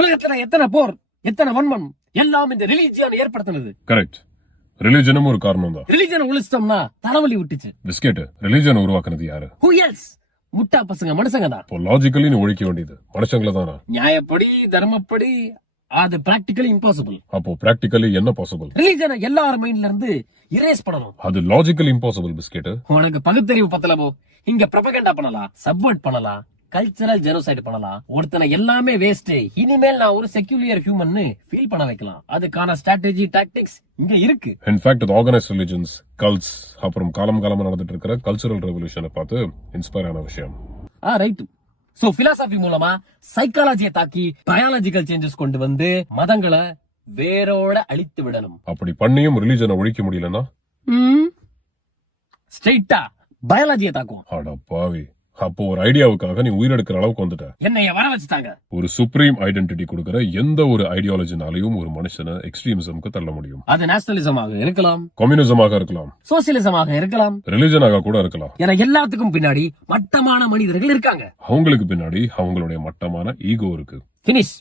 உலகத்துல எத்தனை போர், எத்தனை வன்மம் எல்லாம் இந்த ரிலிஜியன் ஏற்படுத்தினது. கரெக்ட். ரிலிஜனும் ஒரு காரணம் தான். ரிலிஜன் ஒழிச்சிட்டோம்னா தலைவலி விட்டுச்சு. பிஸ்கெட், ரிலிஜன் உருவாக்குனது யாரு? Who else? முட்டா பசங்க மனுஷங்க தான். இப்போ லாஜிக்கலி நீ ஒழிக்க வேண்டியது மனுஷங்கள தானா? நியாயப்படி, தர்மப்படி அது பிராக்டிகலி இம்பாசிபிள். அப்போ பிராக்டிகலி என்ன பாசிபிள்? ரிலிஜனை எல்லார் மைண்ட்ல இருந்து இரேஸ் பண்ணணும். அது லாஜிக்கலி இம்பாசிபிள் பிஸ்கெட். உனக்கு பகுத்தறிவு பத்தலவோ இங்க ப்ரொபகண்டா பண்ணலாம், சப்வர்ட் பண்ணலாம், கல்ச்சரல் ஜெனோசைட் பண்ணலாம். ஒருத்தனை எல்லாமே வேஸ்ட், இனிமேல் நான் ஒரு செக்யூலியர் ஹியூமன் ஃபீல் பண்ண வைக்கலாம். அதுக்கான ஸ்ட்ராட்டஜி, டாக்டிக்ஸ் இங்க இருக்கு. இன்ஃபேக்ட் அது ஆர்கனைஸ்ட் ரிலிஜன்ஸ், கல்ட்ஸ், அப்புறம் காலமா நடந்துட்டு இருக்கிற கல்ச்சரல் ரெவல்யூஷனை பார்த்து இன்ஸ்பயர் ஆன விஷயம். ரைட். சோ பிலாசபி மூலமா சைக்காலஜியை தாக்கி பயாலஜிக்கல் சேஞ்சஸ் கொண்டு வந்து மதங்களை வேரோட அழித்து விடணும். அப்படி பண்ணியும் ரிலிஜனை ஒழிக்க முடியலன்னா ஸ்ட்ரெயிட்டா பயாலஜியை தாக்கும். அட பாவி, அப்போ ஒரு ஐடியாவுக்காக நீ உயிரெடுக்கிற அளவுக்கு வந்துட்ட. என்னைய வர வச்சுட்டாங்க. ஒரு சுப்ரீம் ஐடென்டிட்டி கொடுக்கிற எந்த ஒரு ஐடியாலஜினாலையும் ஒரு மனுஷனை எக்ஸ்ட்ரீமிசம்க்கு தள்ள முடியும். அது நேஷனலிசமாக இருக்கலாம், கம்யூனிசமாக இருக்கலாம், சோசியலிசமாக இருக்கலாம், ரிலிஜனாக கூட இருக்கலாம். என எல்லாத்துக்கும் பின்னாடி மட்டமான மனிதர்கள் இருக்காங்க. அவங்களுக்கு பின்னாடி அவங்களுடைய மட்டமான ஈகோ இருக்கு. பினிஷ்.